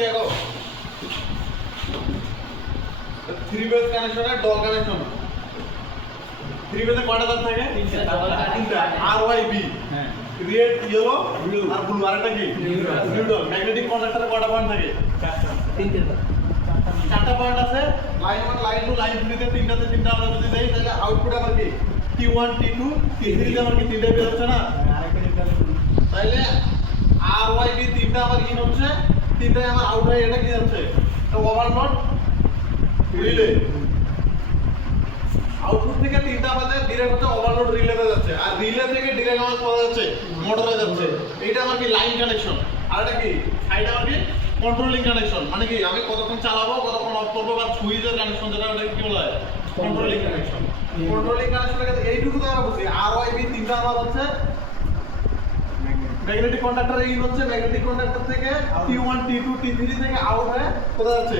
দেখো 3 base কানেকশনে doll connection 3 বেসে কয়টা তার থাকে? তিনটা আর ওয়াই বি হ্যাঁ রেড ইয়েলো আর ব্লু আরেকটা কি নিউট্রাল ম্যাগনেটিক কন্ডাক্টরে কয়টা পয়েন্ট থাকে? চারটা পয়েন্ট আছে লাইন 1 লাইন 2 লাইন 3 তে তিনটাতে তিনটা আমরা যদি দেই তাহলে আউটপুট আবার কি T1 T2 T3 তে আমার কি তিনটা বের হচ্ছে না তাহলে আর ওয়াই বি তিনটা আমার ইন হচ্ছে তিনটাই আমার আউট হয়ে এটা কি যাচ্ছে তো ওভারলোড রিলে আউটপুট থেকে তিনটা আমাদের ডিরেক্ট হচ্ছে ওভারলোড রিলেতে যাচ্ছে আর রিলে থেকে ডিরেক্ট আমার কোথায় যাচ্ছে মোটরে যাচ্ছে এইটা আমার কি লাইন কানেকশন আর এটা কি সাইডে আমার কি কন্ট্রোলিং কানেকশন মানে কি আমি কতক্ষণ চালাবো কতক্ষণ অফ করবো বা সুইচের কানেকশন যেটা ওটা কি বলা হয় কন্ট্রোলিং কানেকশন এইটুকু তো আমরা বুঝি আর ওয়াই বি তিনটা আমার হচ্ছে ম্যাগনেটিক কন্ডাক্টরে ইন হচ্ছে ম্যাগনেটিক কন্ডাক্টর থেকে T1 T2 T3 থেকে আউট হয়ে কোথায় যাচ্ছে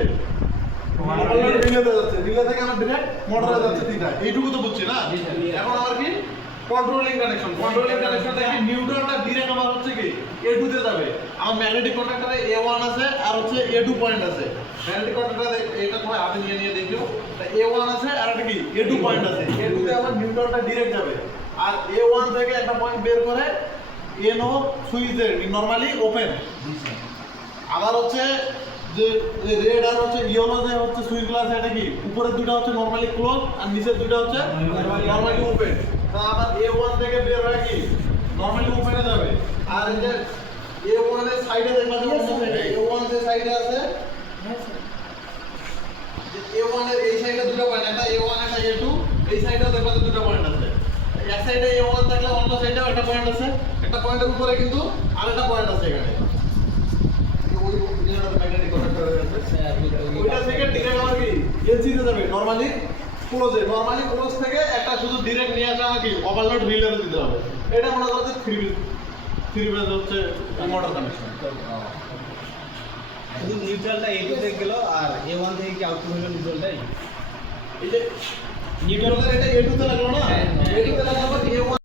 রিলেতে যাচ্ছে রিলে থেকে আমার ডাইরেক্ট মোটরে যাচ্ছে তিনটা এইটুকু তো বুঝছি না এখন আমার কি কন্ট্রোলিং কানেকশন থেকে নিউট্রালটা ডাইরেক্ট আমার হচ্ছে কি A2 তে যাবে আমার ম্যাগনেটিক কন্ডাক্টরে A1 আছে আর হচ্ছে A2 পয়েন্ট আছে ম্যাগনেটিক কন্ডাক্টরে এটা তোমায় হাতে নিয়ে দেখিও A1 আছে আর একটা কি A2 পয়েন্ট আছে A2 তে আমার নিউট্রালটা ডাইরেক্ট যাবে আর A1 থেকে একটা পয়েন্ট বের করে এনো সুইচে নরমালি ওপেন আবার হচ্ছে যে রেড আর হচ্ছে ইয়েলো যে হচ্ছে সুইচগুলো আছে এটা কি উপরের দুটো হচ্ছে নরমালি ক্লোজ আর নিচের দুটো হচ্ছে নরমালি ওপেন তা আবার A1 থেকে বের হয়ে কি নরমালি ওপেনে যাবে আর এই যে A1 এর সাইডে দেখবা যে অন্য সাইডে A1 যে সাইডে আছে যে A1 এর এই সাইডে দুটো পয়েন্ট একটা A1 একটা A2 এই সাইডেও দেখবা যে দুটো পয়েন্ট আছে এক সাইডে A1 থাকলে অন্য সাইডেও একটা পয়েন্ট আছে একটা পয়েন্টের উপরে কিন্তু আরেকটা পয়েন্ট আছে এখানে ওই যেটা ম্যাগনেটিক কন্ডাক্টর আছে ওইটা থেকে ডিরেক্ট আমার কি এলসিতে যাবে নরমালি ক্লোজ থেকে একটা শুধু ডিরেক্ট নিয়ে আসা আমাকে ওভারলোড রিলেতে দিতে হবে এটা মনে করতে 3 বেস হচ্ছে মোটর কানেকশন শুধু নিউট্রালটা A2 থেকে গেল আর A1 থেকে কি আউটপুট হলো নিউট্রালটাই এই যে নিউট্রালের এটা A2 তে লাগলো না A2 তে লাগাবার A1